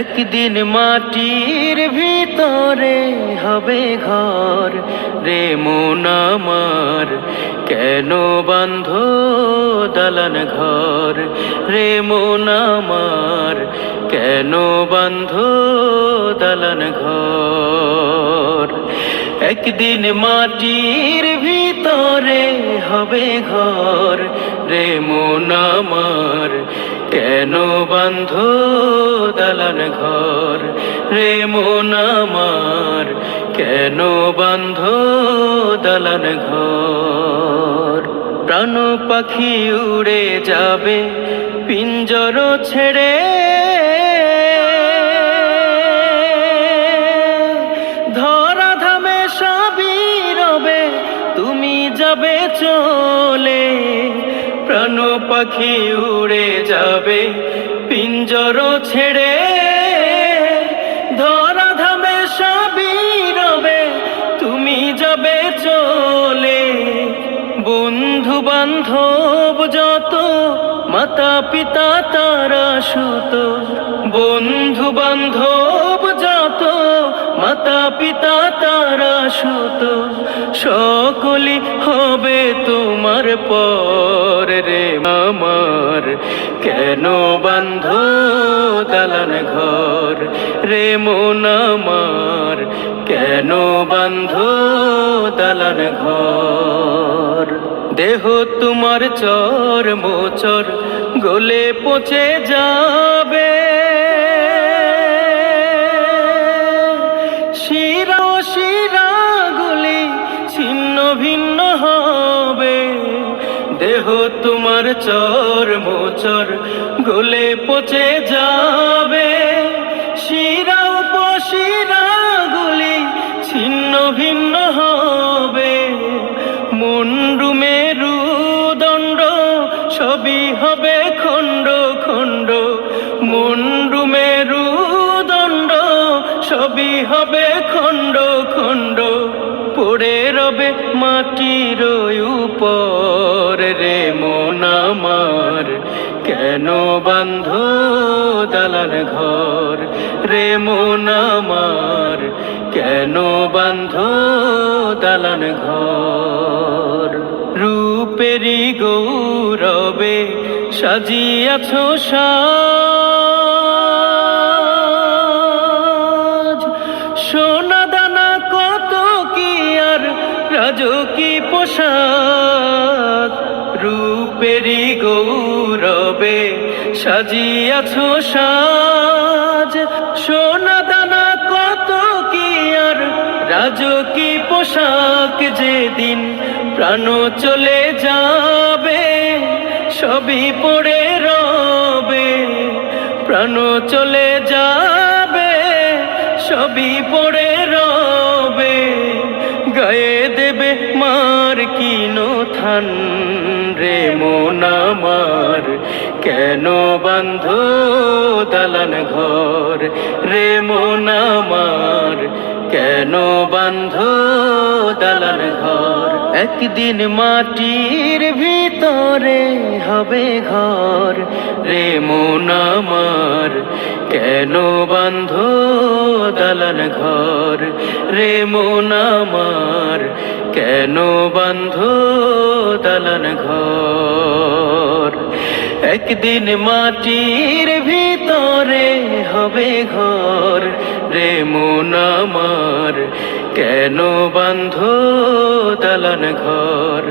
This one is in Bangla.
একদিন মাটির ভিতরে হবে ঘর রে মন আমার, কেন বাঁধো দালান ঘর রে মন আমার, কেন বাঁধো দালান ঘর। একদিন মাটির ভিতরে হবে ঘর রে মন আমার, কেন বাঁধো দালান ঘর রে মন আমার, কেন বাঁধো দালান ঘর। প্রাণ পাখি উড়ে যাবে পিঞ্জর ছেড়ে, ধরা ধামে সবই রবে তুমি যাবে চলে। প্রাণ পাখি উড়ে যাবে পিঞ্জর ছেড়ে, ধরা ধামে সবই রবে তুমি যাবে চলে। বন্ধু বান্ধব যত মাতা পিতা তারা সুত, বন্ধু বান্ধব যত মাতা পিতা তারা সুত, সকলি হবে তোমার পর রে আমার, কেন বাঁধো দালান ঘর রে মন আমার, কেন বাঁধো দালান ঘর। দেহ তোমার চর মোচর গলে পচে যাবে, শিরা শিরা গুলি ছিন্ন ভিন্ন হবে। দেহ তোমার চর মোচর গলে পচে যাবে, শিরা উপশিরা গুলি ছিন্ন ভিন্ন হবে। মুন্ডু মেরুদণ্ড সবই হবে খণ্ড খণ্ড, মুন্ডু মেরুদণ্ড সবই হবে খণ্ড খণ্ড। পড়ে রবে মাটির উপর রে মন আমার, কেন বাঁধো দালান ঘর রে মন আমার, কেন বাঁধো দালান ঘর। রূপেরি গৌরবে সাজিয়াছ সাজ, সোনা দানা কত কি আর রাজকী পোশাক। রূপেরি গৌরবে সাজিয়াছ সাজ, সোনা দানা কত কি আর রাজকী পোশাক। যেদিন প্রাণ চলে যাবে সবই পড়ে রবে, প্রাণ চলে যাবে সবই পড়ে রবে। গায়ে দেবে মার কিনো থান রে মন আমার, কেন বাঁধো দালান ঘর রে মন আমার, কেন বাঁধো দালান ঘর। একদিন মাটির ভিতরে হবে ঘর রে মন আমার, কেন বাঁধো দালান ঘর রে মন আমার, কেন বাঁধো দালান ঘর। একদিন মাটির ভিতরে হবে ঘর রে মন আমার, কেন বাঁধো দালান ঘর